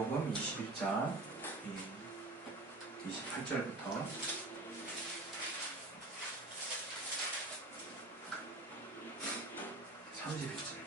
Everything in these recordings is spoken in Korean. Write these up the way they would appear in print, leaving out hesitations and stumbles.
마태복음 21장 28절부터 31절.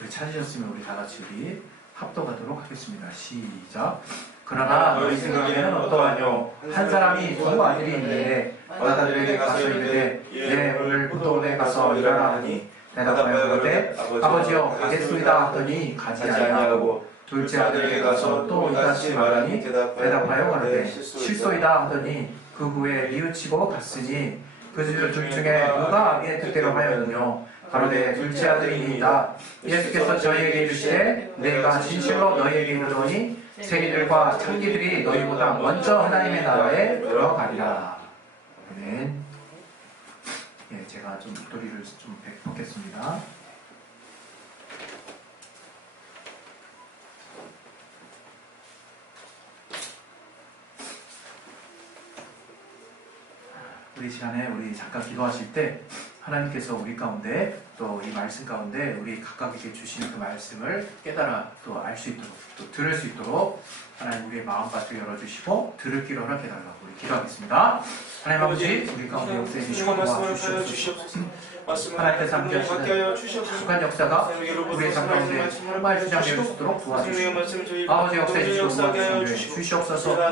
우리 찾으셨으면 우리 다 같이 우리 합독하도록 하겠습니다. 시작. 그러나 너희 생각에는 어떠하뇨? 한 사람이 두 아들이 있는데 어다들에게 가서 이르되 내 오늘 포도원에 가서 일하라 하니 대답하여 그러되 아버지여 가겠소이다 하더니 가지 아니하고 둘째 아들에게 가서 또 이같이 말하니 대답하여 가로되 실소이다 하더니 그 후에 뉘우치고 갔으니 그 둘 중에 누가 아비의 뜻대로 하였느뇨? 가로되 둘째 아들이니이다. 예수께서 저희에게 이르시되 내가 진실로 너희에게 이르노니 세리들과 창기들이 너희보다 먼저 하나님의 나라에 들어가리라. 아멘. 예, 제가 좀 목도리를 좀 벗겠습니다. 우리 시간에 우리 잠깐 기도하실 때 하나님께서 우리 가운데 또 이 말씀 가운데 우리 각각에게 주신 그 말씀을 깨달아 또 알 수 있도록 또 들을 수 있도록 하나님 우리의 마음밭을 열어주시고 들을 길을 허락해달라고 우리 기도하겠습니다. 하나님 아버지 우리 가운데 역사해 주시고 도와주시옵소서. 하나님께서 함께 하시는 순간 역사가 우리의 삶 가운데 정말 주장될 수 있도록 도와주시옵소서. 아버지 역사해 주시고 도와주시옵소서.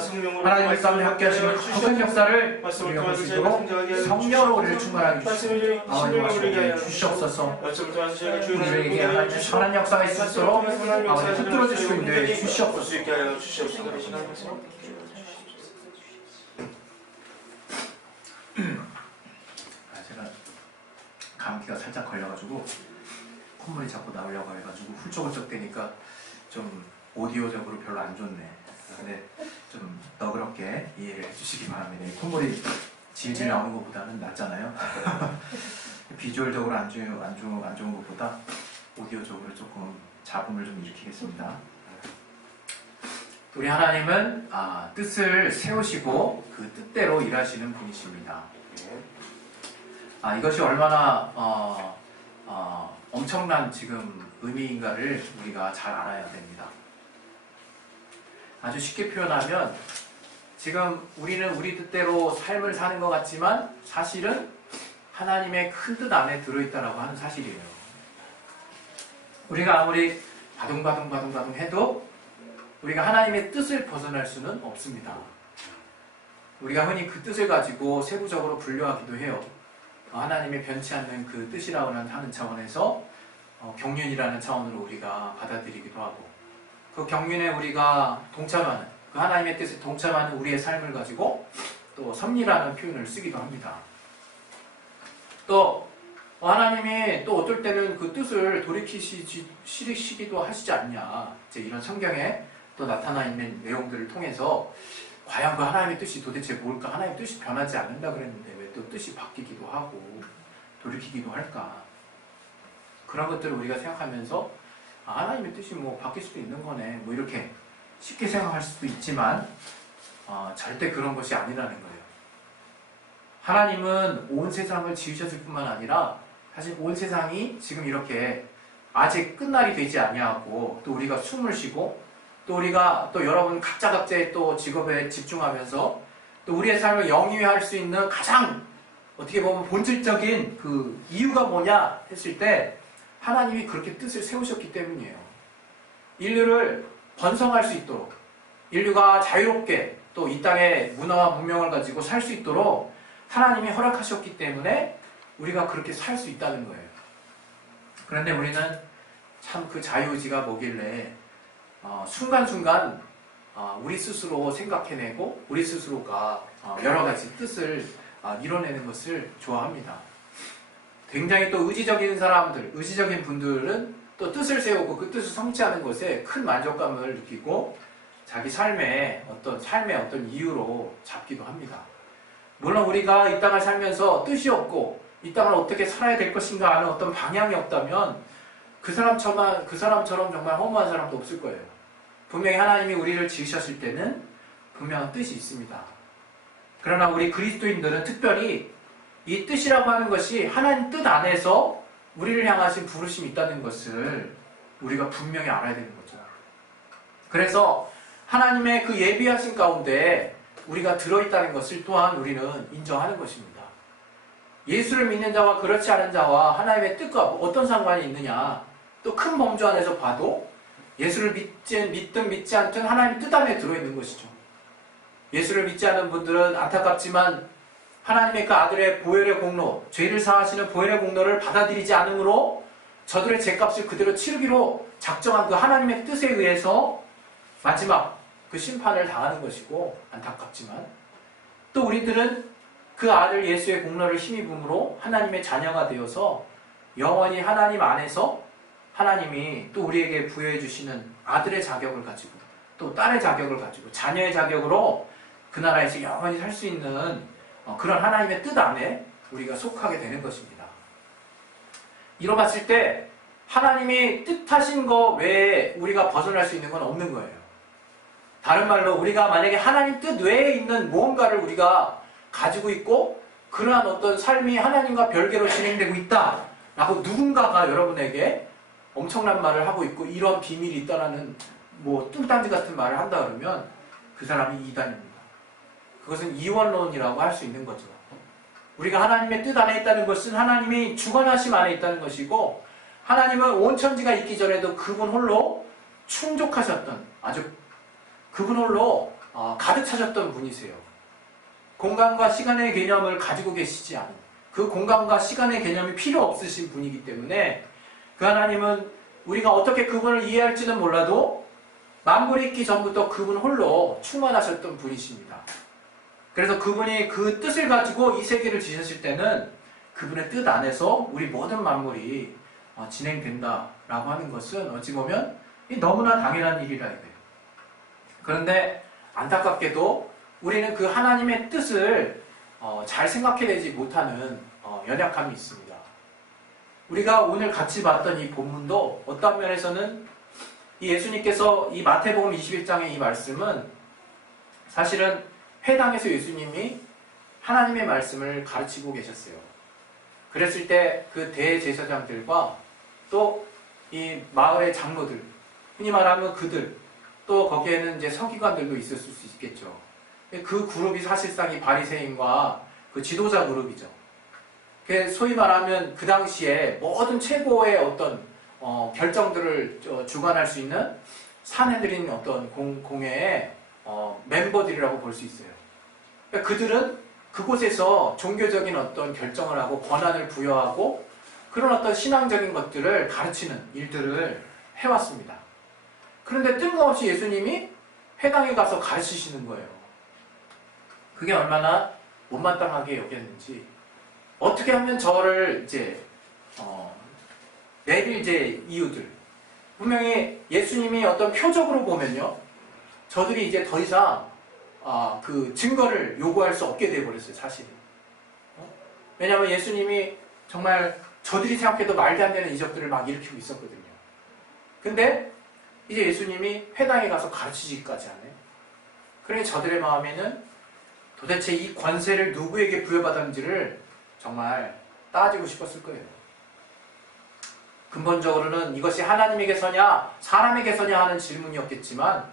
하나님의 가운데 함께 하시는 거룩한 역사를 우리가 볼 수 있도록 성령으로 우리를 충만하게 주시옵소서. 아버지 말씀해 주시옵소서. 우리에게 하나님의 선한 역사가 있을 수 있도록 아버지 붙들어 주시고 인도해 주시옵소서. 제가 감기가 살짝 걸려가지고 콧물이 자꾸 나오려고 해가지고 훌쩍훌쩍 대니까 좀 오디오적으로 별로 안 좋네. 근데 좀 너그럽게 이해를 해주시기 바랍니다. 콧물이 질질 나오는 것보다는 낫잖아요. 비주얼적으로 안 좋은 것보다 오디오적으로 조금 잡음을 좀 일으키겠습니다. 우리 하나님은 뜻을 세우시고 그 뜻대로 일하시는 분이십니다. 이것이 얼마나 엄청난 지금 의미인가를 우리가 잘 알아야 됩니다. 아주 쉽게 표현하면 지금 우리는 우리 뜻대로 삶을 사는 것 같지만 사실은 하나님의 큰 뜻 안에 들어있다라고 하는 사실이에요. 우리가 아무리 바둥바둥 해도 우리가 하나님의 뜻을 벗어날 수는 없습니다. 우리가 흔히 그 뜻을 가지고 세부적으로 분류하기도 해요. 하나님의 변치 않는 그 뜻이라고 하는 차원에서 경륜이라는 차원으로 우리가 받아들이기도 하고 그 경륜에 우리가 동참하는 그 하나님의 뜻에 동참하는 우리의 삶을 가지고 또 섭리라는 표현을 쓰기도 합니다. 또 하나님이 또 어떨 때는 그 뜻을 돌이키시기도 하시지 않냐 이제 이런 성경에 또 나타나 있는 내용들을 통해서 과연 그 하나님의 뜻이 도대체 뭘까? 하나님의 뜻이 변하지 않는다 그랬는데 왜 또 뜻이 바뀌기도 하고 돌이키기도 할까? 그런 것들을 우리가 생각하면서 하나님의 뜻이 뭐 바뀔 수도 있는 거네 뭐 이렇게 쉽게 생각할 수도 있지만 절대 그런 것이 아니라는 거예요. 하나님은 온 세상을 지으셨을 뿐만 아니라 사실 온 세상이 지금 이렇게 아직 끝날이 되지 아니하고 또 우리가 숨을 쉬고 또 우리가 또 여러분 각자의 또 직업에 집중하면서 또 우리의 삶을 영위할 수 있는 가장 어떻게 보면 본질적인 그 이유가 뭐냐 했을 때 하나님이 그렇게 뜻을 세우셨기 때문이에요. 인류를 번성할 수 있도록 인류가 자유롭게 또 이 땅의 문화와 문명을 가지고 살 수 있도록 하나님이 허락하셨기 때문에 우리가 그렇게 살 수 있다는 거예요. 그런데 우리는 참 그 자유의지가 뭐길래 순간순간 우리 스스로 생각해내고 우리 스스로가 여러 가지 뜻을 이뤄내는 것을 좋아합니다. 굉장히 또 의지적인 사람들, 의지적인 분들은 또 뜻을 세우고 그 뜻을 성취하는 것에 큰 만족감을 느끼고 자기 삶의 어떤 이유로 잡기도 합니다. 물론 우리가 이 땅을 살면서 뜻이 없고 이 땅을 어떻게 살아야 될 것인가 하는 어떤 방향이 없다면 그 사람처럼 정말 허무한 사람도 없을 거예요. 분명히 하나님이 우리를 지으셨을 때는 분명한 뜻이 있습니다. 그러나 우리 그리스도인들은 특별히 이 뜻이라고 하는 것이 하나님 뜻 안에서 우리를 향하신 부르심이 있다는 것을 우리가 분명히 알아야 되는 거죠. 그래서 하나님의 그 예비하신 가운데 우리가 들어있다는 것을 또한 우리는 인정하는 것입니다. 예수를 믿는 자와 그렇지 않은 자와 하나님의 뜻과 어떤 상관이 있느냐. 또 큰 범주 안에서 봐도 예수를 믿든 믿지 않든 하나님의 뜻 안에 들어있는 것이죠. 예수를 믿지 않은 분들은 안타깝지만 하나님의 그 아들의 보혈의 공로, 죄를 사하시는 보혈의 공로를 받아들이지 않으므로 저들의 죄값을 그대로 치르기로 작정한 그 하나님의 뜻에 의해서 마지막 그 심판을 당하는 것이고, 안타깝지만 또 우리들은 그 아들 예수의 공로를 힘입음으로 하나님의 자녀가 되어서 영원히 하나님 안에서 하나님이 또 우리에게 부여해 주시는 아들의 자격을 가지고 또 딸의 자격을 가지고 자녀의 자격으로 그 나라에서 영원히 살 수 있는 그런 하나님의 뜻 안에 우리가 속하게 되는 것입니다. 이로 봤을 때 하나님이 뜻하신 거 외에 우리가 벗어날 수 있는 건 없는 거예요. 다른 말로 우리가 만약에 하나님 뜻 외에 있는 무언가를 우리가 가지고 있고 그러한 어떤 삶이 하나님과 별개로 진행되고 있다라고 누군가가 여러분에게 엄청난 말을 하고 있고 이런 비밀이 있다라는 뭐 뚱딴지 같은 말을 한다 그러면 그 사람이 이단입니다. 그것은 이원론이라고 할 수 있는 거죠. 우리가 하나님의 뜻 안에 있다는 것은 하나님이 주관하심 안에 있다는 것이고, 하나님은 온 천지가 있기 전에도 그분 홀로 충족하셨던, 아주 그분 홀로 가득 차셨던 분이세요. 공간과 시간의 개념을 가지고 계시지 않은, 그 공간과 시간의 개념이 필요 없으신 분이기 때문에 그 하나님은 우리가 어떻게 그분을 이해할지는 몰라도 만물이 있기 전부터 그분 홀로 충만하셨던 분이십니다. 그래서 그분이 그 뜻을 가지고 이 세계를 지으실 때는 그분의 뜻 안에서 우리 모든 만물이 진행된다라고 하는 것은 어찌 보면 너무나 당연한 일이라 해요. 그런데 안타깝게도 우리는 그 하나님의 뜻을 잘 생각해내지 못하는 연약함이 있습니다. 우리가 오늘 같이 봤던 이 본문도 어떤 면에서는 이 예수님께서 이 마태복음 21장의 이 말씀은 사실은 회당에서 예수님이 하나님의 말씀을 가르치고 계셨어요. 그랬을 때 그 대제사장들과 또 이 마을의 장로들, 흔히 말하면 그들, 또 거기에는 이제 서기관들도 있었을 수 있겠죠. 그 그룹이 사실상 이 바리새인과 그 지도자 그룹이죠. 소위 말하면 그 당시에 모든 최고의 어떤 결정들을 주관할 수 있는 사내들인 어떤 공회의 멤버들이라고 볼 수 있어요. 그러니까 그들은 그곳에서 종교적인 어떤 결정을 하고 권한을 부여하고 그런 어떤 신앙적인 것들을 가르치는 일들을 해왔습니다. 그런데 뜬금없이 예수님이 회당에 가서 가르치시는 거예요. 그게 얼마나 못마땅하게 여겼는지, 어떻게 하면 저를 이제 내릴 이제 이유들, 분명히 예수님이 어떤 표적으로 보면요, 저들이 이제 더 이상 그 증거를 요구할 수 없게 되어버렸어요, 사실은. 왜냐하면 예수님이 정말 저들이 생각해도 말도 안 되는 이적들을 막 일으키고 있었거든요. 근데 이제 예수님이 회당에 가서 가르치기까지 하네. 그러니 저들의 마음에는 도대체 이 권세를 누구에게 부여받았는지를 정말 따지고 싶었을 거예요. 근본적으로는 이것이 하나님에게서냐 사람에게서냐 하는 질문이었겠지만,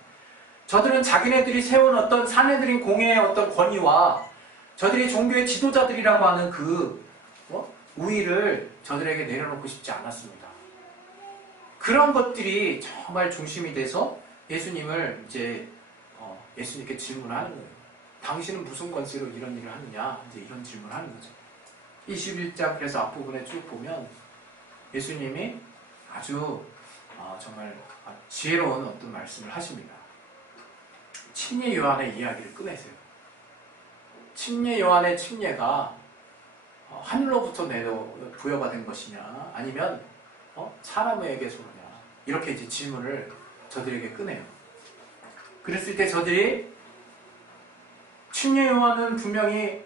저들은 자기네들이 세운 어떤 사내들인 공회의 어떤 권위와 저들이 종교의 지도자들이라고 하는 그 우위를 저들에게 내려놓고 싶지 않았습니다. 그런 것들이 정말 중심이 돼서 예수님을 이제 예수님께 질문하는 거예요. 당신은 무슨 권세로 이런 일을 하느냐, 이제 이런 질문을 하는 거죠. 21장 그래서 앞부분에 쭉 보면 예수님이 아주 정말 지혜로운 어떤 말씀을 하십니다. 침례 요한의 이야기를 꺼내세요. 침례 요한의 침례가 하늘로부터 부여받은 것이냐, 아니면 사람에게서 오냐, 이렇게 이제 질문을 저들에게 꺼내요. 그랬을 때 저들이 침례 요한은 분명히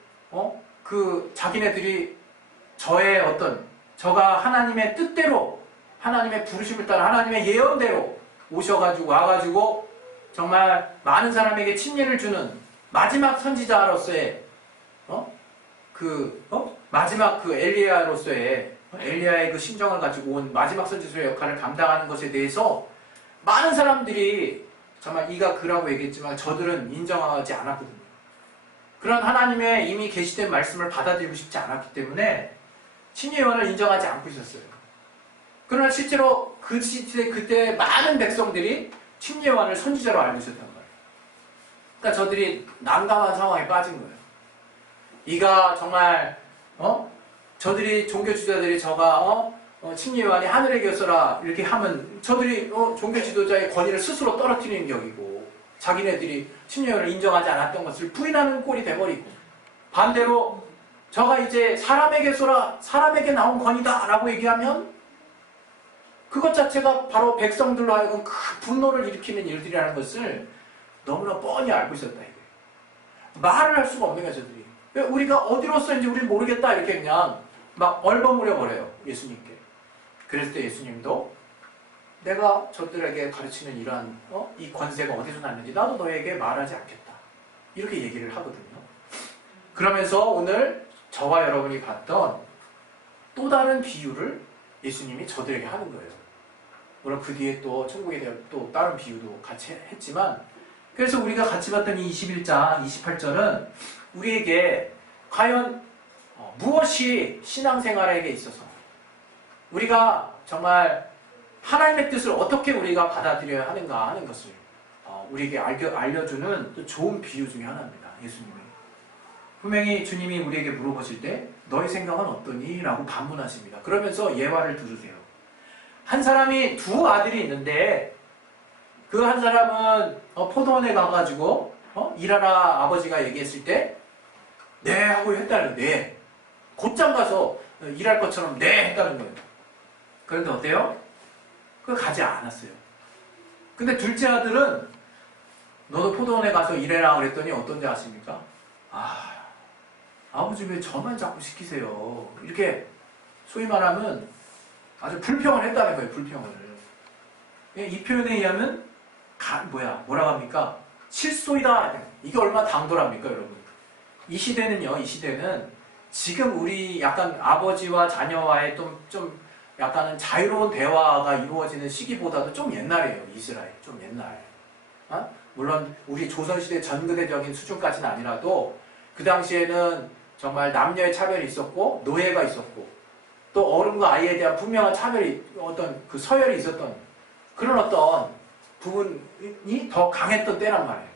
그 자기네들이 저가 하나님의 뜻대로, 하나님의 부르심을 따라 하나님의 예언대로 와가지고 정말 많은 사람에게 침례를 주는 마지막 선지자로서의 마지막 그 엘리야의 그 심정을 가지고 온 마지막 선지자의 역할을 감당하는 것에 대해서 많은 사람들이 정말 이가 그라고 얘기했지만 저들은 인정하지 않았거든요. 그런 하나님의 이미 계시된 말씀을 받아들이고 싶지 않았기 때문에 침례요한을 인정하지 않고 있었어요. 그러나 실제로 그 시대 그때 많은 백성들이 침례요한을 선지자로 알고 있었단 말이에요. 그러니까 저들이 난감한 상황에 빠진 거예요. 이가 정말 저들이 종교 지도자들이 저가 침례요한이 하늘에 계서라 이렇게 하면 저들이 종교 지도자의 권위를 스스로 떨어뜨리는 격이고 자기네들이 침례요한을 인정하지 않았던 것을 부인하는 꼴이 돼버리고 반대로 저가 이제 사람에게서라 사람에게 나온 권위다 라고 얘기하면 그것 자체가 바로 백성들로 하여금 큰 분노를 일으키는 일들이라는 것을 너무나 뻔히 알고 있었다 이거예요. 말을 할 수가 없는 거예요 저들이. 우리가 어디로서인지 우리는 모르겠다 이렇게 그냥 막 얼버무려 버려요 예수님께. 그랬을 때 예수님도 내가 저들에게 가르치는 이러한 이 권세가 어디서 났는지 나도 너에게 말하지 않겠다 이렇게 얘기를 하거든요. 그러면서 오늘 저와 여러분이 봤던 또 다른 비유를 예수님이 저들에게 하는 거예요. 물론 그 뒤에 또 천국에 대한 또 다른 비유도 같이 했지만 그래서 우리가 같이 봤던 이 21장 28절은 우리에게 과연 무엇이 신앙생활에게 있어서 우리가 정말 하나님의 뜻을 어떻게 우리가 받아들여야 하는가 하는 것을 우리에게 알려주는 또 좋은 비유 중에 하나입니다. 예수님이 분명히 주님이 우리에게 물어보실 때 너의 생각은 어떠니? 라고 반문하십니다. 그러면서 예화를 들으세요. 한 사람이 두 아들이 있는데 그 한 사람은 포도원에 가가지고 일하라 아버지가 얘기했을 때 네 하고 했다는 거예요. 네. 곧장 가서 일할 것처럼 네 했다는 거예요. 그런데 어때요? 그거 가지 않았어요. 근데 둘째 아들은 너도 포도원에 가서 일해라 그랬더니 어떤지 아십니까? 아버지 왜 저만 자꾸 시키세요? 이렇게 소위 말하면 아주 불평을 했다는 거예요. 불평을. 이 표현에 의하면 뭐라고 합니까? 실소이다. 이게 얼마나 당돌합니까 여러분? 이 시대는 지금 우리 약간 아버지와 자녀와의 좀 약간은 자유로운 대화가 이루어지는 시기보다도 좀 옛날이에요. 이스라엘. 좀 옛날. 물론 우리 조선시대 전근대적인 수준까지는 아니라도 그 당시에는 정말 남녀의 차별이 있었고 노예가 있었고 또 어른과 아이에 대한 분명한 차별이 어떤 그 서열이 있었던 그런 어떤 부분이 더 강했던 때란 말이에요.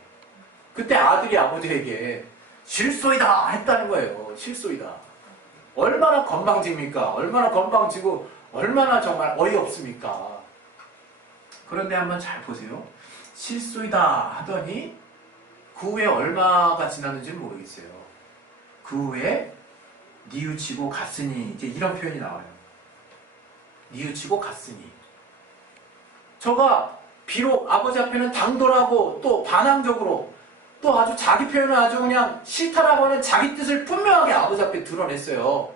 그때 아들이 아버지에게 실소이다 했다는 거예요. 실소이다. 얼마나 건방집니까? 얼마나 건방지고 얼마나 정말 어이없습니까? 그런데 한번 잘 보세요. 실소이다 하더니 그 후에 얼마가 지났는지는 모르겠어요. 그 후에 뉘우치고 갔으니 이제 이런 표현이 나와요. 뉘우치고 갔으니 저가 비록 아버지 앞에는 당돌하고 또 반항적으로 또 아주 자기 표현을 아주 그냥 싫다라고 하는 자기 뜻을 분명하게 아버지 앞에 드러냈어요.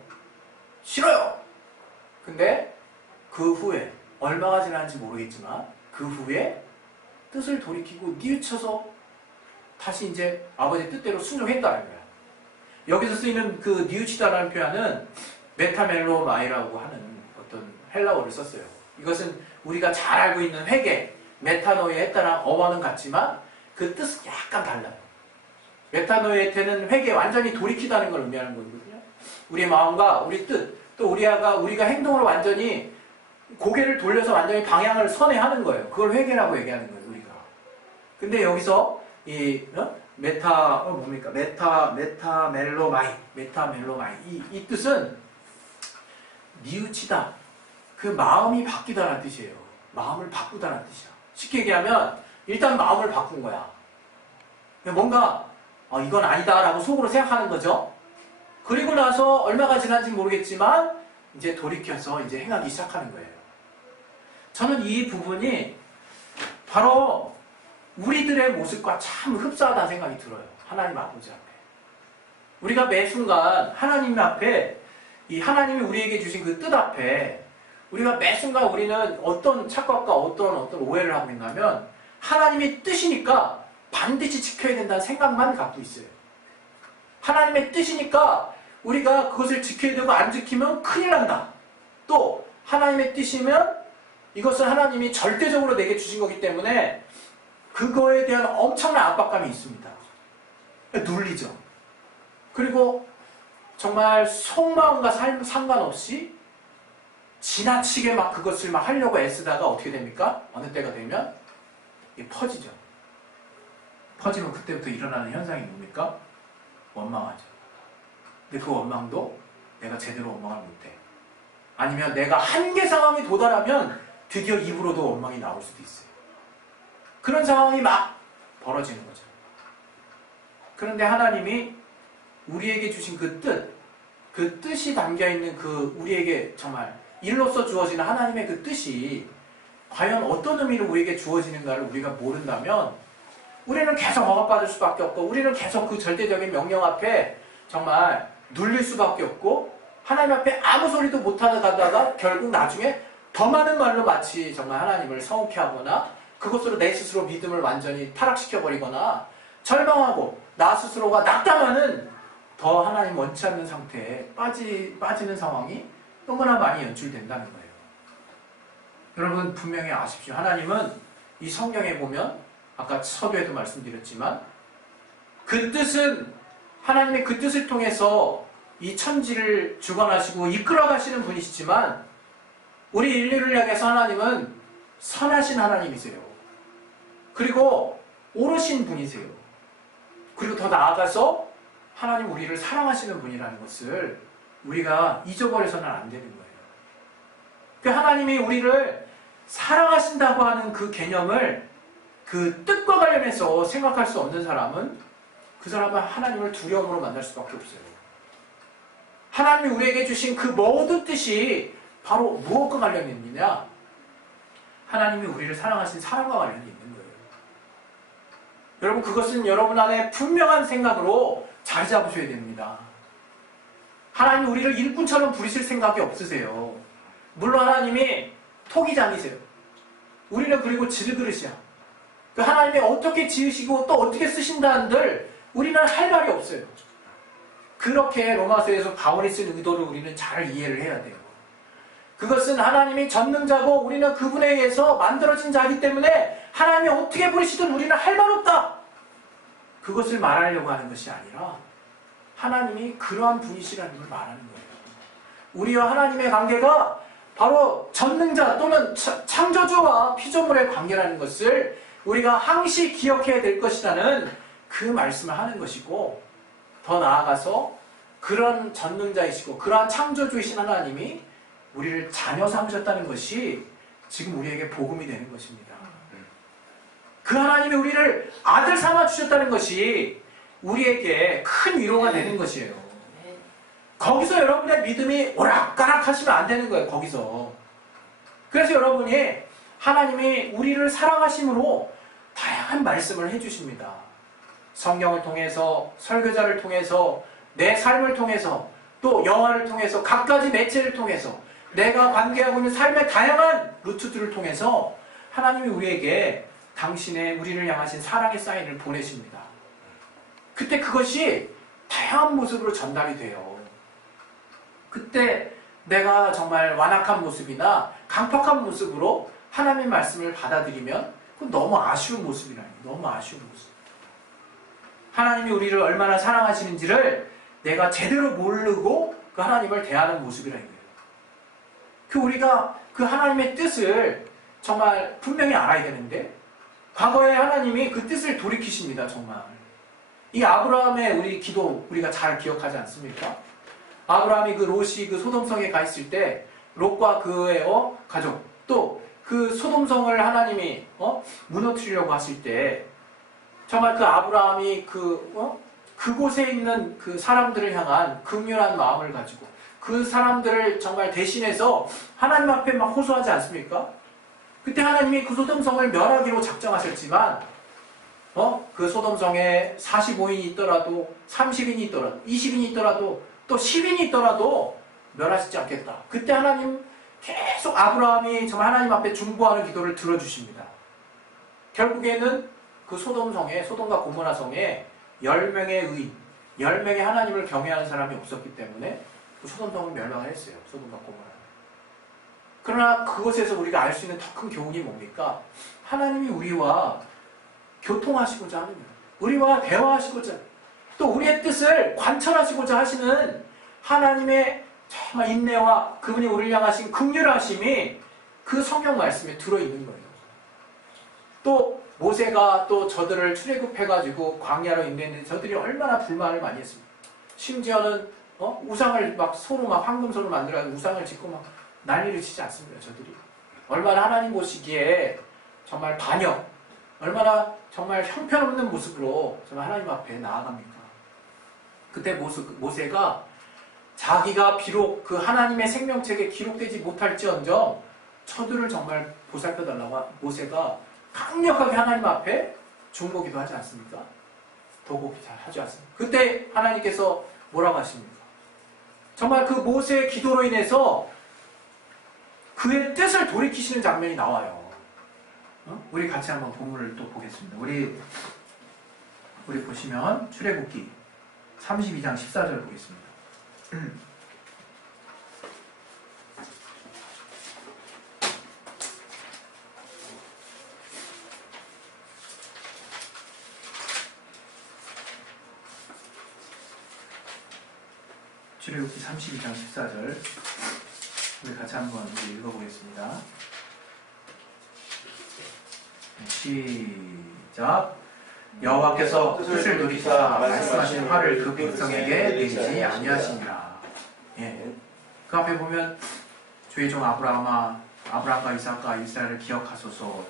싫어요. 근데 그 후에 얼마가 지났는지 모르겠지만 그 후에 뜻을 돌이키고 뉘우쳐서 다시 이제 아버지 뜻대로 순종했다는 거야. 여기서 쓰이는 그 뉘우치다라는 표현은 메타멜로마이라고 하는 어떤 헬라어를 썼어요. 이것은 우리가 잘 알고 있는 회개, 메타노에 따른 어원은 같지만 그 뜻은 약간 달라요. 메타노에테는 회개, 완전히 돌이키다는 걸 의미하는 거거든요. 우리의 마음과 우리 뜻, 또 우리가 행동을 완전히 고개를 돌려서 완전히 방향을 선회하는 거예요. 그걸 회개라고 얘기하는 거예요, 우리가. 근데 여기서 메타멜로마이 이 뜻은 뉘우치다. 그 마음이 바뀌다라는 뜻이에요. 마음을 바꾸다라는 뜻이야. 쉽게 얘기하면 일단 마음을 바꾼 거야. 뭔가 이건 아니다라고 속으로 생각하는 거죠. 그리고 나서 얼마가 지난지 모르겠지만 이제 돌이켜서 이제 행하기 시작하는 거예요. 저는 이 부분이 바로 우리들의 모습과 참 흡사하다는 생각이 들어요. 하나님 아버지 앞에. 우리가 매 순간 하나님 앞에 이 하나님이 우리에게 주신 그 뜻 앞에 우리가 매 순간 우리는 어떤 착각과 어떤 오해를 하고 있냐면 하나님의 뜻이니까 반드시 지켜야 된다는 생각만 갖고 있어요. 하나님의 뜻이니까 우리가 그것을 지켜야 되고 안 지키면 큰일 난다. 또 하나님의 뜻이면 이것은 하나님이 절대적으로 내게 주신 거기 때문에 그거에 대한 엄청난 압박감이 있습니다. 눌리죠. 그리고 정말 속마음과 상관없이 지나치게 막 그것을 막 하려고 애쓰다가 어떻게 됩니까? 어느 때가 되면 이게 퍼지죠. 퍼지면 그때부터 일어나는 현상이 뭡니까? 원망하죠. 근데 그 원망도 내가 제대로 원망을 못해. 아니면 내가 한계 상황에 도달하면 드디어 입으로도 원망이 나올 수도 있어요. 그런 상황이 막 벌어지는 거죠. 그런데 하나님이 우리에게 주신 그 뜻이 담겨있는 그 우리에게 정말 일로서 주어지는 하나님의 그 뜻이 과연 어떤 의미로 우리에게 주어지는가를 우리가 모른다면 우리는 계속 억압받을 수밖에 없고 우리는 계속 그 절대적인 명령 앞에 정말 눌릴 수밖에 없고 하나님 앞에 아무 소리도 못하다 가다가 결국 나중에 더 많은 말로 마치 정말 하나님을 성혹해 하거나 그것으로 내 스스로 믿음을 완전히 타락시켜버리거나 절망하고 나 스스로가 낙담하는 더 하나님 원치 않는 상태에 빠지는 상황이 너무나 많이 연출된다는 거예요. 여러분 분명히 아십시오. 하나님은 이 성경에 보면 아까 서두에도 말씀드렸지만 그 뜻은 하나님의 그 뜻을 통해서 이 천지를 주관하시고 이끌어가시는 분이시지만 우리 인류를 향해서 하나님은 선하신 하나님이세요. 그리고 옳으신 분이세요. 그리고 더 나아가서 하나님 우리를 사랑하시는 분이라는 것을 우리가 잊어버려서는 안 되는 거예요. 그 하나님이 우리를 사랑하신다고 하는 그 개념을 그 뜻과 관련해서 생각할 수 없는 사람은 그 사람은 하나님을 두려움으로 만날 수밖에 없어요. 하나님이 우리에게 주신 그 모든 뜻이 바로 무엇과 관련이 있느냐? 하나님이 우리를 사랑하신 사랑과 관련이 있는 거예요. 여러분 그것은 여러분 안에 분명한 생각으로 자리 잡으셔야 됩니다. 하나님이 우리를 일꾼처럼 부리실 생각이 없으세요. 물론 하나님이 토기장이세요. 우리는 그리고 질그릇이야. 그 하나님이 어떻게 지으시고 또 어떻게 쓰신다 한들 우리는 할 말이 없어요. 그렇게 로마서에서 바울이 쓴 의도를 우리는 잘 이해를 해야 돼요. 그것은 하나님이 전능자고 우리는 그분에 의해서 만들어진 자이기 때문에 하나님이 어떻게 부르시든 우리는 할 말 없다. 그것을 말하려고 하는 것이 아니라 하나님이 그러한 분이시라는 걸 말하는 거예요. 우리와 하나님의 관계가 바로 전능자 또는 창조주와 피조물의 관계라는 것을 우리가 항시 기억해야 될 것이라는 그 말씀을 하는 것이고 더 나아가서 그런 전능자이시고 그러한 창조주이신 하나님이 우리를 자녀 삼으셨다는 것이 지금 우리에게 복음이 되는 것입니다. 그 하나님이 우리를 아들 삼아 주셨다는 것이 우리에게 큰 위로가 되는 것이에요. 거기서 여러분의 믿음이 오락가락 하시면 안 되는 거예요. 거기서. 그래서 여러분이 하나님이 우리를 사랑하심으로 다양한 말씀을 해주십니다. 성경을 통해서, 설교자를 통해서, 내 삶을 통해서, 또 영화를 통해서, 각가지 매체를 통해서 내가 관계하고 있는 삶의 다양한 루트들을 통해서 하나님이 우리에게 당신의 우리를 향하신 사랑의 사인을 보내십니다. 그때 그것이 다양한 모습으로 전달이 돼요. 그때 내가 정말 완악한 모습이나 강팍한 모습으로 하나님의 말씀을 받아들이면 그건 너무 아쉬운 모습이라니. 너무 아쉬운 모습. 하나님이 우리를 얼마나 사랑하시는지를 내가 제대로 모르고 그 하나님을 대하는 모습이라는 거예요. 우리가 그 하나님의 뜻을 정말 분명히 알아야 되는데 과거에 하나님이 그 뜻을 돌이키십니다. 정말. 이 아브라함의 우리 기도 우리가 잘 기억하지 않습니까? 아브라함이 그 롯이 그 소돔성에 가 있을 때 롯과 그의 가족 또 그 소돔성을 하나님이 무너뜨리려고 하실 때 정말 그 아브라함이 그곳에 있는 그 사람들을 향한 긍휼한 마음을 가지고 그 사람들을 정말 대신해서 하나님 앞에 막 호소하지 않습니까? 그때 하나님이 그 소돔성을 멸하기로 작정하셨지만 그 소돔성에 45인이 있더라도 30인이 있더라도 20인이 있더라도 또 10인이 있더라도 멸하시지 않겠다. 그때 하나님 계속 아브라함이 정말 하나님 앞에 중보하는 기도를 들어주십니다. 결국에는 그 소돔과 고모라 성에 10명의 의인, 10명의 하나님을 경외하는 사람이 없었기 때문에 그 소돔성을 멸망을 했어요. 소돔과 고모라. 그러나 그것에서 우리가 알 수 있는 더 큰 교훈이 뭡니까? 하나님이 우리와 교통하시고자 하는 거예요. 우리와 대화하시고자, 또 우리의 뜻을 관철하시고자 하시는 하나님의 정말 인내와 그분이 우리를 향하신 긍휼하심이 그 성경 말씀에 들어있는 거예요. 또 모세가 또 저들을 출애굽해가지고 광야로 인도했는데 저들이 얼마나 불만을 많이 했습니까? 심지어는 우상을 막 서로 막 황금소로 만들어 우상을 짓고 막 난리를 치지 않습니다. 저들이 얼마나 하나님 보시기에 정말 반역, 얼마나 정말 형편없는 모습으로 정말 하나님 앞에 나아갑니까? 그때 모세가 자기가 비록 그 하나님의 생명책에 기록되지 못할지언정 저들을 정말 보살펴달라고 모세가 강력하게 하나님 앞에 중보기도 하지 않습니까? 도곡이 잘 하지 않습니까? 그때 하나님께서 뭐라고 하십니까? 정말 그 모세의 기도로 인해서 그의 뜻을 돌이키시는 장면이 나와요. 우리 같이 한번 본문을 또 보겠습니다. 우리 보시면 출애굽기 32장 14절 보겠습니다. 출애굽기 32장 14절 우리 같이 한번 읽어보겠습니다. 시작. 여호와께서 뜻을 돌이사 말씀하신 화를 그 백성에게 내리지 아니하시니라. 예. 그 앞에 보면 주의 종 아브라함과 이삭과 이스라엘을 기억하소서.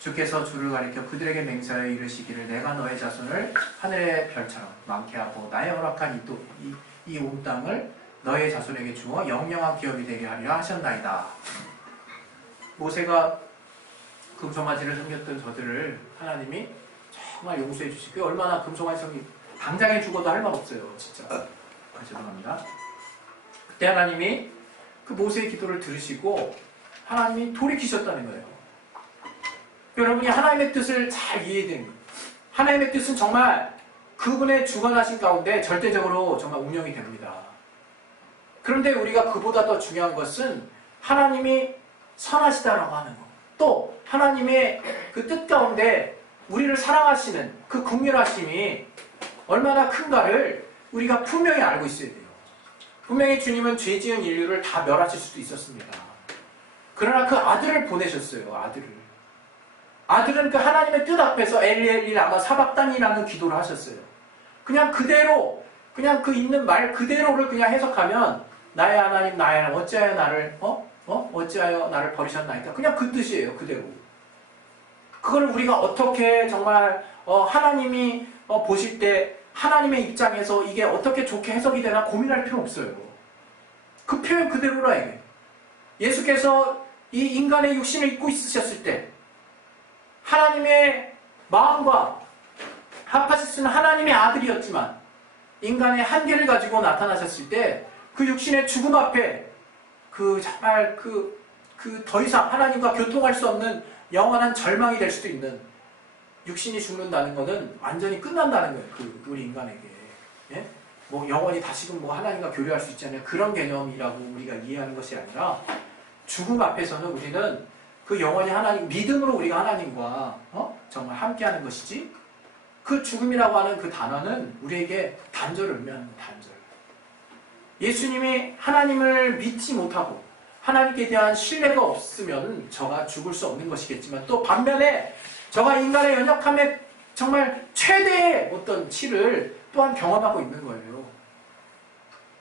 주께서 주를 가리켜 그들에게 맹세하여 이르시기를 내가 너의 자손을 하늘의 별처럼 많게 하고 나의 허락한 이 온 땅을 너의 자손에게 주어 영영한 기업이 되게 하리라 하셨나이다. 모세가 금송아지를 섬겼던 저들을 하나님이 정말 용서해 주시고 얼마나 금송아지 섬기 당장에 죽어도 할 말 없어요. 진짜. 죄송합니다. 그때 하나님이 그 모세의 기도를 들으시고 하나님이 돌이키셨다는 거예요. 여러분이 하나님의 뜻을 잘 이해해야 되는 거예요. 하나님의 뜻은 정말 그분의 주관하신 가운데 절대적으로 정말 운영이 됩니다. 그런데 우리가 그보다 더 중요한 것은 하나님이 선하시다라고 하는 것. 또 하나님의 그 뜻 가운데 우리를 사랑하시는 그 긍휼하심이 얼마나 큰가를 우리가 분명히 알고 있어야 돼요. 분명히 주님은 죄 지은 인류를 다 멸하실 수도 있었습니다. 그러나 그 아들을 보내셨어요. 아들은 그 하나님의 뜻 앞에서 엘리 라마 사박단이라는 기도를 하셨어요. 그냥 그대로 그냥 그 있는 말 그대로를 그냥 해석하면 나의 하나님 나의 하나님 어찌하여 나를 버리셨나이까? 그냥 그 뜻이에요. 그대로. 그걸 우리가 어떻게 정말 하나님이 보실 때 하나님의 입장에서 이게 어떻게 좋게 해석이 되나 고민할 필요 없어요. 그 표현 그대로라 이게. 예수께서 이 인간의 육신을 입고 있으셨을 때 하나님의 마음과 합하실 수는 하나님의 아들이었지만 인간의 한계를 가지고 나타나셨을 때 그 육신의 죽음 앞에 그 정말 그 더 이상 하나님과 교통할 수 없는 영원한 절망이 될 수도 있는 육신이 죽는다는 것은 완전히 끝난다는 거예요. 우리 인간에게. 예? 뭐 영원히 다시금 뭐 하나님과 교류할 수 있잖아요. 그런 개념이라고 우리가 이해하는 것이 아니라 죽음 앞에서는 우리는 그 영원히 하나님 믿음으로 우리가 하나님과 정말 함께하는 것이지. 그 죽음이라고 하는 그 단어는 우리에게 단절을 의미하는 거예요. 단절. 예수님이 하나님을 믿지 못하고 하나님께 대한 신뢰가 없으면 저가 죽을 수 없는 것이겠지만 또 반면에 저가 인간의 연약함에 정말 최대의 어떤 치를 또한 경험하고 있는 거예요.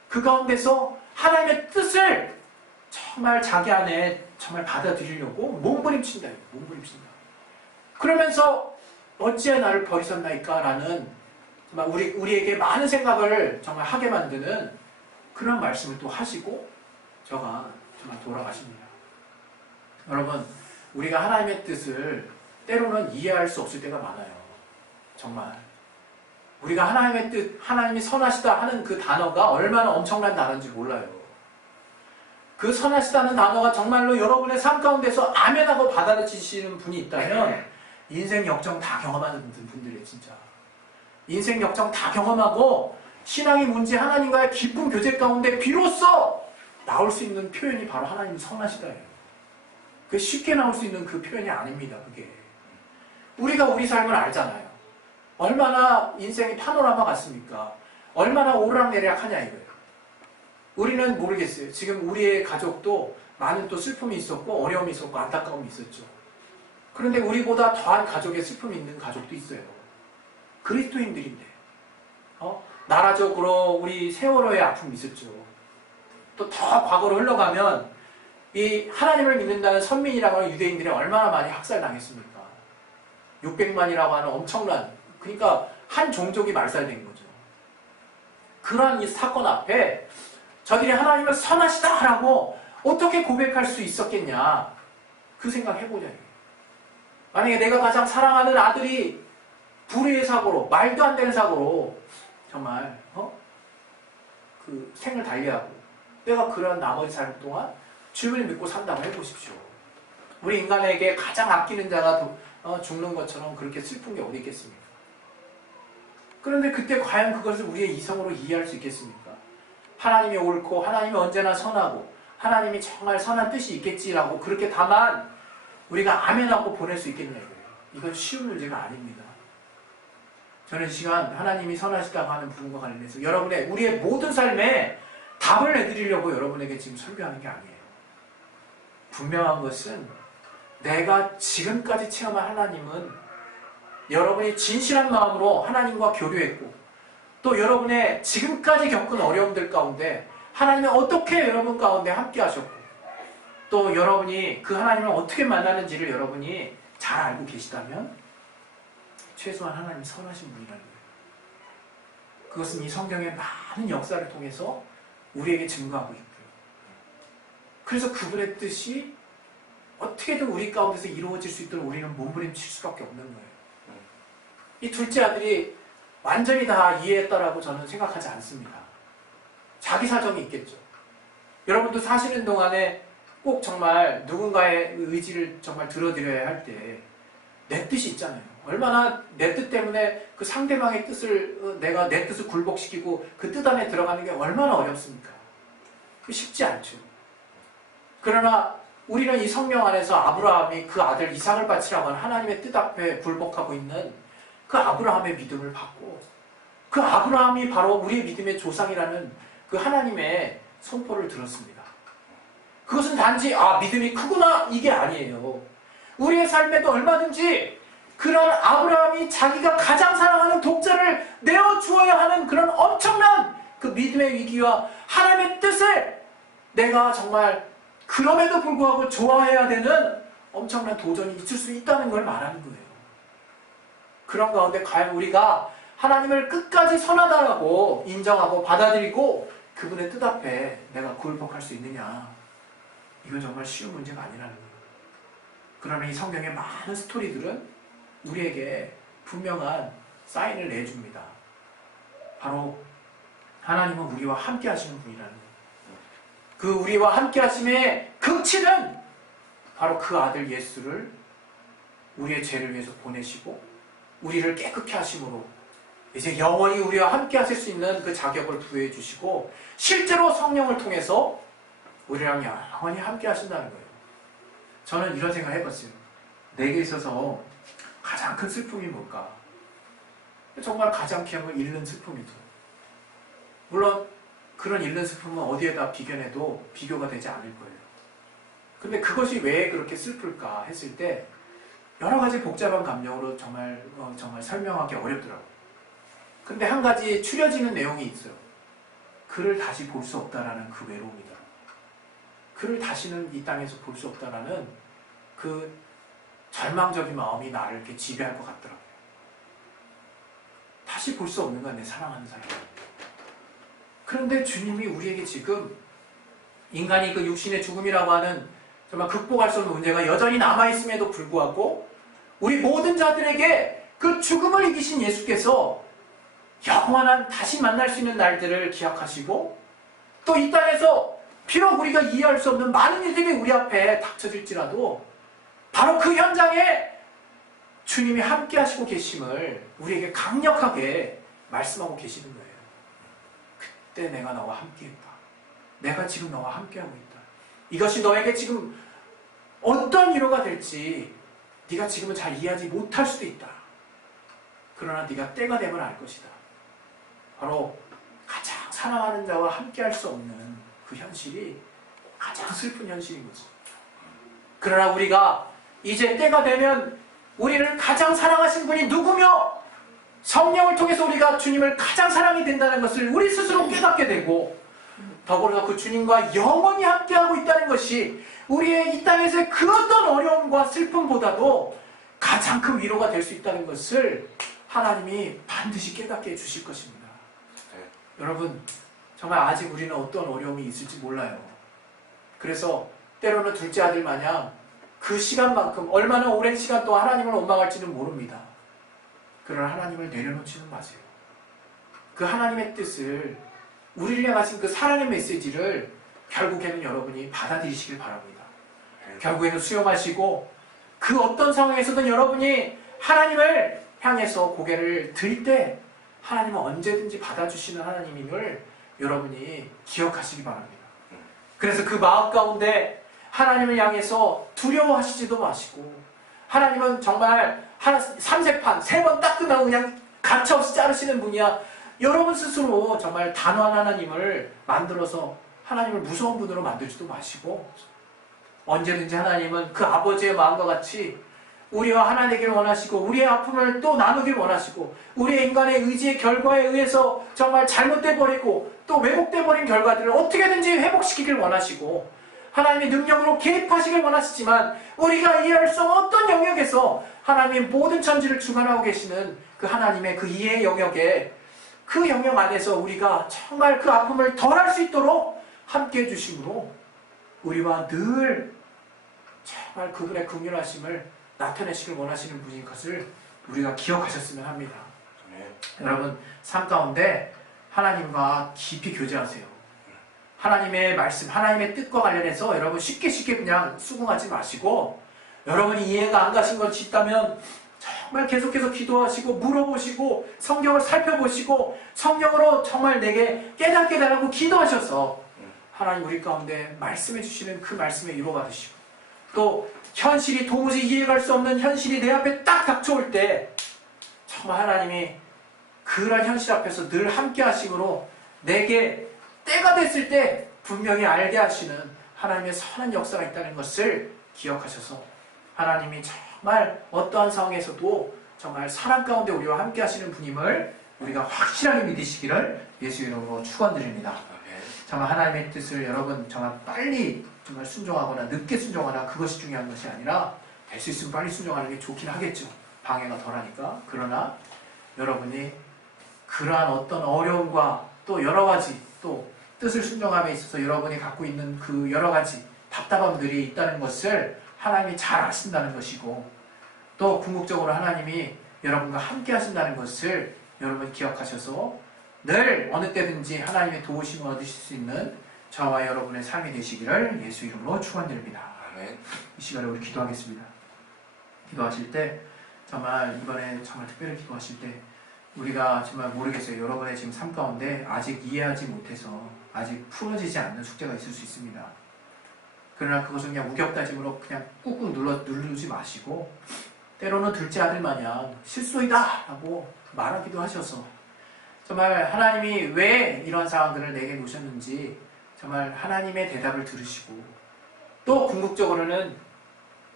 그 가운데서 하나님의 뜻을 정말 자기 안에 정말 받아들이려고 몸부림친다. 몸부림친다. 그러면서 어찌해 나를 버리셨나이까? 라는 정말 우리에게 많은 생각을 정말 하게 만드는 그런 말씀을 또 하시고 저가 정말 돌아가십니다. 여러분, 우리가 하나님의 뜻을 때로는 이해할 수 없을 때가 많아요. 정말. 우리가 하나님의 뜻, 하나님이 선하시다 하는 그 단어가 얼마나 엄청난 단어인지 몰라요. 그 선하시다는 단어가 정말로 여러분의 삶 가운데서 아멘하고 받아들이시는 분이 있다면 인생 역정 다 경험하는 분들이에요. 진짜. 인생 역정 다 경험하고 신앙이 뭔지 하나님과의 깊은 교제 가운데 비로소 나올 수 있는 표현이 바로 하나님이 선하시다예요. 그게 쉽게 나올 수 있는 그 표현이 아닙니다. 그게. 우리가 우리 삶을 알잖아요. 얼마나 인생이 파노라마 같습니까? 얼마나 오르락내리락 하냐 이거예요. 우리는 모르겠어요. 지금 우리의 가족도 많은 또 슬픔이 있었고 어려움이 있었고 안타까움이 있었죠. 그런데 우리보다 더한 가족에 슬픔이 있는 가족도 있어요. 그리스도인들인데 나라적으로 우리 세월호의 아픔이 있었죠. 또 더 과거로 흘러가면 이 하나님을 믿는다는 선민이라고 하는 유대인들이 얼마나 많이 학살당했습니까? 600만이라고 하는 엄청난, 그러니까 한 종족이 말살된 거죠. 그러한 이 사건 앞에 저들이 하나님을 선하시다라고 어떻게 고백할 수 있었겠냐, 그 생각 해보자. 만약에 내가 가장 사랑하는 아들이 불의의 사고로, 말도 안 되는 사고로 정말 그 생을 달리하고 내가 그런 나머지 삶 동안 주님을 믿고 산다고 해보십시오. 우리 인간에게 가장 아끼는 자가 죽는 것처럼 그렇게 슬픈 게 어디 있겠습니까? 그런데 그때 과연 그것을 우리의 이성으로 이해할 수 있겠습니까? 하나님이 옳고 하나님이 언제나 선하고 하나님이 정말 선한 뜻이 있겠지라고 그렇게 다만 우리가 아멘하고 보낼 수 있겠냐 이거예요. 이건 쉬운 문제가 아닙니다. 저는 이 시간 하나님이 선하시다고 하는 부분과 관련해서 여러분의 우리의 모든 삶에 답을 내드리려고 여러분에게 지금 설교하는 게 아니에요. 분명한 것은 내가 지금까지 체험한 하나님은 여러분이 진실한 마음으로 하나님과 교류했고 또 여러분의 지금까지 겪은 어려움들 가운데 하나님이 어떻게 여러분 가운데 함께 하셨고 또 여러분이 그 하나님을 어떻게 만나는지를 여러분이 잘 알고 계시다면 최소한 하나님 선하신 분이라는 거예요. 그것은 이 성경의 많은 역사를 통해서 우리에게 증거하고 있고요. 그래서 그분의 뜻이 어떻게든 우리 가운데서 이루어질 수 있도록 우리는 몸부림칠 수밖에 없는 거예요. 이 둘째 아들이 완전히 다 이해했다라고 저는 생각하지 않습니다. 자기 사정이 있겠죠. 여러분도 사시는 동안에 꼭 정말 누군가의 의지를 정말 들어드려야 할 때 내 뜻이 있잖아요. 얼마나 내 뜻 때문에 그 상대방의 뜻을 내가 내 뜻을 굴복시키고 그 뜻 안에 들어가는 게 얼마나 어렵습니까? 쉽지 않죠. 그러나 우리는 이 성경 안에서 아브라함이 그 아들 이삭을 바치라고 하는 하나님의 뜻 앞에 굴복하고 있는 그 아브라함의 믿음을 받고 그 아브라함이 바로 우리의 믿음의 조상이라는 그 하나님의 선포를 들었습니다. 그것은 단지 믿음이 크구나 이게 아니에요. 우리의 삶에도 얼마든지 그런 아브라함이 자기가 가장 사랑하는 독자를 내어주어야 하는 그런 엄청난 그 믿음의 위기와 하나님의 뜻을 내가 정말 그럼에도 불구하고 좋아해야 되는 엄청난 도전이 있을 수 있다는 걸 말하는 거예요. 그런 가운데 과연 우리가 하나님을 끝까지 선하다라고 인정하고 받아들이고 그분의 뜻 앞에 내가 굴복할 수 있느냐, 이건 정말 쉬운 문제가 아니라는 거예요. 그러나 이 성경의 많은 스토리들은 우리에게 분명한 사인을 내줍니다. 바로 하나님은 우리와 함께 하시는 분이라는 거예요. 그 우리와 함께 하심의 극치는 바로 그 아들 예수를 우리의 죄를 위해서 보내시고 우리를 깨끗게 하심으로 이제 영원히 우리와 함께 하실 수 있는 그 자격을 부여해 주시고 실제로 성령을 통해서 우리랑 영원히 함께 하신다는 거예요. 저는 이런 생각을 해봤어요. 내게 있어서 가장 큰 슬픔이 뭘까? 정말 가장 기억을 잃는 슬픔이죠. 물론 그런 잃는 슬픔은 어디에다 비견해도 비교가 되지 않을 거예요. 근데 그것이 왜 그렇게 슬플까 했을 때 여러 가지 복잡한 감정으로 정말 설명하기 어렵더라고요. 근데 한 가지 추려지는 내용이 있어요. 그를 다시 볼 수 없다라는 그 외로움이다. 그를 다시는 이 땅에서 볼 수 없다라는 그 절망적인 마음이 나를 이렇게 지배할 것 같더라고요. 다시 볼 수 없는 건 내 사랑하는 사람. 그런데 주님이 우리에게 지금 인간이 그 육신의 죽음이라고 하는 정말 극복할 수 없는 문제가 여전히 남아있음에도 불구하고 우리 모든 자들에게 그 죽음을 이기신 예수께서 영원한 다시 만날 수 있는 날들을 기약하시고 또 이 땅에서 비록 우리가 이해할 수 없는 많은 일들이 우리 앞에 닥쳐질지라도 바로 그 현장에 주님이 함께 하시고 계심을 우리에게 강력하게 말씀하고 계시는 거예요. 그때 내가 너와 함께 했다. 내가 지금 너와 함께 하고 있다. 이것이 너에게 지금 어떤 위로가 될지 네가 지금은 잘 이해하지 못할 수도 있다. 그러나 네가 때가 되면 알 것이다. 바로 가장 사랑하는 자와 함께 할 수 없는 그 현실이 가장 슬픈 현실인 거지. 그러나 우리가 이제 때가 되면 우리를 가장 사랑하신 분이 누구며 성령을 통해서 우리가 주님을 가장 사랑이 된다는 것을 우리 스스로 깨닫게 되고, 더불어서 그 주님과 영원히 함께하고 있다는 것이 우리의 이 땅에서의 그 어떤 어려움과 슬픔보다도 가장 큰 위로가 될 수 있다는 것을 하나님이 반드시 깨닫게 해주실 것입니다. 네. 여러분, 정말 아직 우리는 어떤 어려움이 있을지 몰라요. 그래서 때로는 둘째 아들 마냥 그 시간만큼 얼마나 오랜 시간 동안 하나님을 원망할지는 모릅니다. 그러나 하나님을 내려놓지는 마세요. 그 하나님의 뜻을, 우리를 향하신 그 사랑의 메시지를 결국에는 여러분이 받아들이시길 바랍니다. 결국에는 수용하시고 그 어떤 상황에서든 여러분이 하나님을 향해서 고개를 들 때 하나님은 언제든지 받아주시는 하나님임을 여러분이 기억하시기 바랍니다. 그래서 그 마음 가운데 하나님을 향해서 두려워하시지도 마시고, 하나님은 정말 삼세판 3번 딱 끝나고 그냥 가차없이 자르시는 분이야. 여러분 스스로 정말 단호한 하나님을 만들어서 하나님을 무서운 분으로 만들지도 마시고, 언제든지 하나님은 그 아버지의 마음과 같이 우리와 하나 되길 원하시고, 우리의 아픔을 또 나누길 원하시고, 우리의 인간의 의지의 결과에 의해서 정말 잘못돼 버리고 또 왜곡돼 버린 결과들을 어떻게든지 회복시키길 원하시고, 하나님의 능력으로 개입하시길 원하시지만, 우리가 이해할 수 없는 어떤 영역에서 하나님의 모든 천지를 주관하고 계시는 그 하나님의 그 이해의 영역에, 그 영역 안에서 우리가 정말 그 아픔을 덜할 수 있도록 함께 해주심으로 우리와 늘 정말 그분의 긍휼하심을 나타내시길 원하시는 분인 것을 우리가 기억하셨으면 합니다. 네. 여러분, 삶 가운데 하나님과 깊이 교제하세요. 하나님의 말씀, 하나님의 뜻과 관련해서 여러분 쉽게 그냥 수긍하지 마시고, 여러분이 이해가 안 가신 것이 있다면 정말 계속해서 기도하시고 물어보시고 성경을 살펴보시고 성경으로 정말 내게 깨닫게 달라고 기도하셔서 하나님 우리 가운데 말씀해 주시는 그 말씀에 위로받으시고, 또 현실이 도무지 이해할 수 없는 현실이 내 앞에 딱 닥쳐올 때 정말 하나님이 그런 현실 앞에서 늘 함께 하심으로 내게 때가 됐을 때 분명히 알게 하시는 하나님의 선한 역사가 있다는 것을 기억하셔서, 하나님이 정말 어떠한 상황에서도 정말 사랑 가운데 우리와 함께 하시는 분임을 우리가 확실하게 믿으시기를 예수 이름으로 축원드립니다. 정말 하나님의 뜻을 여러분 정말 빨리 정말 순종하거나 늦게 순종하거나 그것이 중요한 것이 아니라, 될 수 있으면 빨리 순종하는 게 좋긴 하겠죠. 방해가 덜하니까. 그러나 여러분이 그러한 어떤 어려움과 또 여러 가지 또 뜻을 순종함에 있어서 여러분이 갖고 있는 그 여러 가지 답답함들이 있다는 것을 하나님이 잘 아신다는 것이고, 또 궁극적으로 하나님이 여러분과 함께 하신다는 것을 여러분 기억하셔서 늘 어느 때든지 하나님의 도우심을 얻으실 수 있는 저와 여러분의 삶이 되시기를 예수 이름으로 축원드립니다. 아멘. 이 시간에 우리 기도하겠습니다. 기도하실 때 정말 이번에 정말 특별히 기도하실 때 우리가 정말 모르겠어요. 여러분의 지금 삶 가운데 아직 이해하지 못해서 아직 풀어지지 않는 숙제가 있을 수 있습니다. 그러나 그것은 그냥 우격다짐으로 그냥 꾹꾹 누르지 마시고, 때로는 둘째 아들 마냥 실수이다 라고 말하기도 하셔서 정말 하나님이 왜 이런 상황들을 내게 놓으셨는지 정말 하나님의 대답을 들으시고, 또 궁극적으로는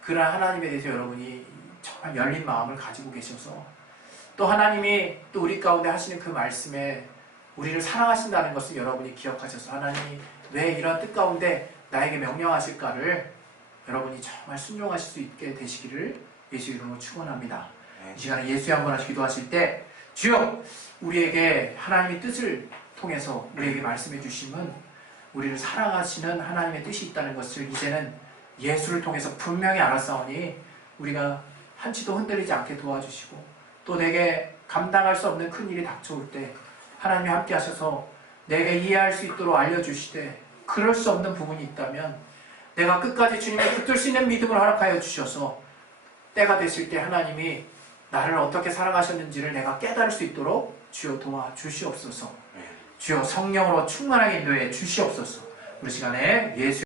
그런 하나님에 대해서 여러분이 정말 열린 마음을 가지고 계셔서, 또 하나님이 또 우리 가운데 하시는 그 말씀에 우리를 사랑하신다는 것을 여러분이 기억하셔서 하나님이 왜 이런 뜻 가운데 나에게 명령하실까를 여러분이 정말 순종하실 수 있게 되시기를 예수 이름으로 축원합니다. 이 시간에 예수의 한 번 하시 기도하실 때, 주여 우리에게 하나님의 뜻을 통해서 우리에게 말씀해 주심은 우리를 사랑하시는 하나님의 뜻이 있다는 것을 이제는 예수를 통해서 분명히 알았사오니 우리가 한치도 흔들리지 않게 도와주시고, 또 내게 감당할 수 없는 큰 일이 닥쳐올 때 하나님이 함께 하셔서 내게 이해할 수 있도록 알려주시되, 그럴 수 없는 부분이 있다면 내가 끝까지 주님을 붙들 수 있는 믿음을 허락하여 주셔서 때가 됐을 때 하나님이 나를 어떻게 사랑하셨는지를 내가 깨달을 수 있도록 주여 도와주시옵소서. 주여 성령으로 충만하게 인도해 주시옵소서. 우리 시간에 예수